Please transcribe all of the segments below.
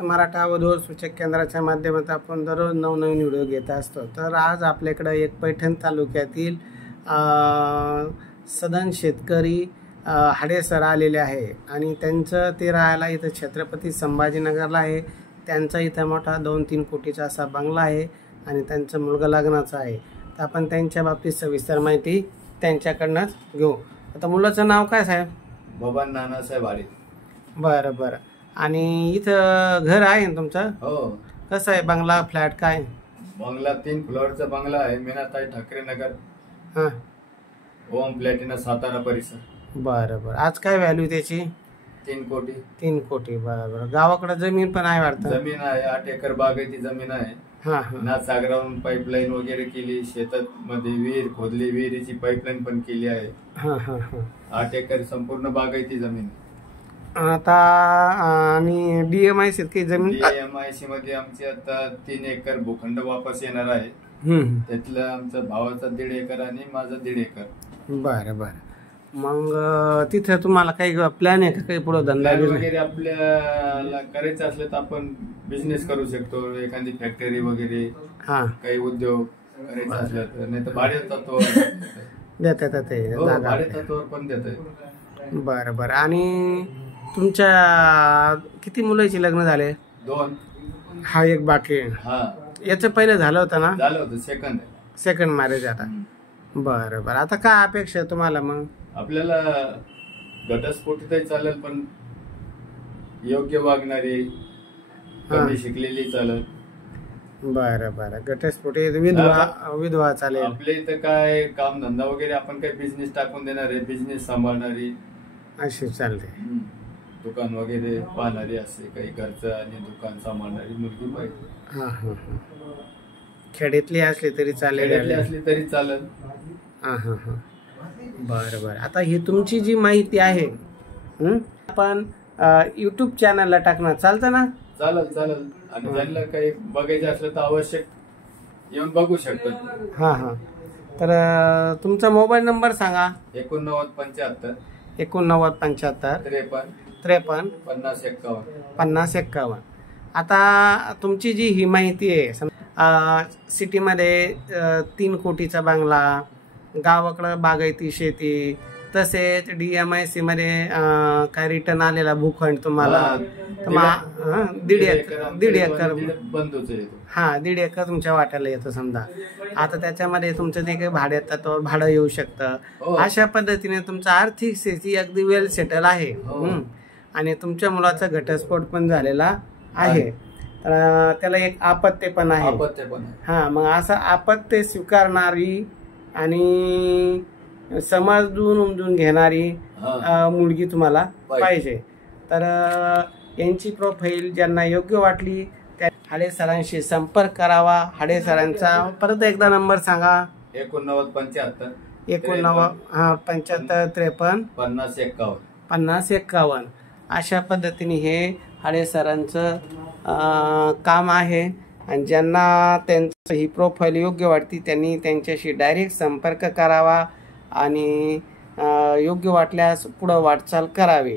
मराठा वधूवर सूचक केंद्राच्या माध्यमातून आपण दररोज नवनवीन व्हिडिओ घेत असतो। तर आज आपल्याकडे एक पैठण तालुक्यातील सदन शेतकरी हाडे आलेले आहे आणि त्यांचं ते राहायला इथं छत्रपती संभाजीनगरला आहे। त्यांचा इथं मोठा 2-3 कोटीचा असा बंगला आहे आणि त्यांचा मुलगा लग्नाचा आहे। तर आपण त्यांच्या बाबतीत सविस्तर माहिती त्यांच्याकडूनच घेऊ। आता मुलाचं नाव काय साहेब? बबन नानासाहेब हाडे। बरं बरं। आणि इथं घर आहे ना तुमचं? हो। कसं आहे बंगला फ्लॅट काय? बंगला 3 फ्लोअरचा बंगला आहे, मीनाताई ठाकरे नगर, हां, ओम प्लॅटिना, सातारा परिसर। बरं बरं। आज काय व्हॅल्यू त्याची? 3 कोटी। 3 कोटी। बरं बरं। गावाकडे जमीन पण आहे वाटतं? जमीन आहे, 8 एकर बागायती जमीन आहे। हां हां। नाथसागरावरून पाईपलाईन वगैरे केली, शेतात मध्ये विहीर खोदली, विहिरीची पाईपलाईन पण केली आहे। हां हां हां। 8 एकर संपूर्ण बागायती जमीन। आता आणि DMIC काही जमीन? DMIC मध्ये आमची आता 3 एकर भूखंड वापस येणार आहे। त्यातलं आमच्या भावाचा 1.5 एकर आणि माझा 1.5 एकर। बरं बरं। मग तिथे तुम्हाला काही प्लॅन आहे का, काही पुढे धंदा वगैरे आपल्याला करायचं असलं तर आपण बिझनेस करू शकतो, एखादी फॅक्टरी वगैरे, हां, काही उद्योग करायचा असलं तर, नाही तर भाडे तत्वावर देतात ते जागा, भाडे तत्वावर पण देतात। बरं बरं। आणि तुमच्या किती मुलांची लग्न झाले? 2। हा एक बाकी आहे। हा, याचं पहिलं झालं होतं ना? झालं होतं, सेकंड मॅरेज आता। बरं बरं। आता काय अपेक्षा आहे तुम्हाला? मग आपल्याला घटस्फोटीतही चालेल, पण योग्य वागणारी, कमी शिकलेली चालेल। बरं बरं। घटस्फोटी विधवा चालेल? आपल्या इथं काय काम धंदा वगैरे आपण काही बिझनेस टाकून देणार आहे, बिझनेस सांभाळणारी अशी चालते, दुकान वगैरे पाहणारी, असे काही घरचं आणि दुकान सांभाळणारी मुलगी पाहिजे। हां हां हां। खेड्यातली असली तरी चालेल? खेड्यातली असली तरी चालेल। हां हां हां। बरं बरं। आता ही तुमची जी माहिती आहे आपण YouTube चॅनलला टाकणार, चालतं ना? चालेल चालेल। आणि ज्यांना काही बघायचं असलं तर आवश्यक येऊन बघू शकतात। हां हां। तर तुमचा मोबाईल नंबर सांगा? 8975 8975 53 50 51। आता तुमची जी ही माहिती आहे, सिटीमध्ये 3 कोटीचा बंगला, गावाकडं बागायती शेती, तसेच DMIC मध्ये काय रिटर्न आलेला भूखंड तुम्हाला, 1.5 एकर हा 1.5 एकर तुमच्या वाट्याला येतो समजा। आता त्याच्यामध्ये तुमचं ते काही भाड्यात भाडं येऊ शकतं। अशा पद्धतीने तुमचं आर्थिक स्थिती अगदी वेल सेटल आहे। आणि तुमच्या मुलाचा घटस्फोट पण झालेला आहे, तर त्याला एक आपत्य पण आहे। हा, मग असं आपत्य स्वीकारणारी आणि समजून उमजून घेणारी मुलगी तुम्हाला पाहिजे। तर यांची प्रोफाईल ज्यांना योग्य वाटली त्या हाडे सरांशी संपर्क करावा। हाडे सरांचा परत एकदा नंबर सांगा? 8975 75 53 50 51। अशा पद्धतीने हे हाडे सरांचं काम आहे आणि ज्यांना त्यांचं ही प्रोफाईल योग्य वाटते त्यांनी त्यांच्याशी डायरेक्ट संपर्क करावा आणि योग्य वाटल्यास पुढं वाटचाल करावी।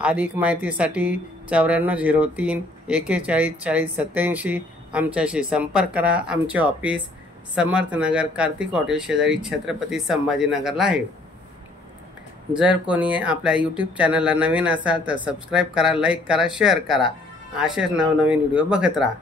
अधिक माहितीसाठी 9403 41 40 87 आमच्याशी संपर्क करा। आमचे ऑफिस समर्थनगर कार्तिक हॉटेल शेजारी छत्रपती संभाजीनगरला आहे। जर कोणी आपल्या YouTube चॅनलला नवीन असाल तर सबस्क्राईब करा, लाईक करा, शेअर करा। असेच नवनवीन व्हिडिओ बघत राहा।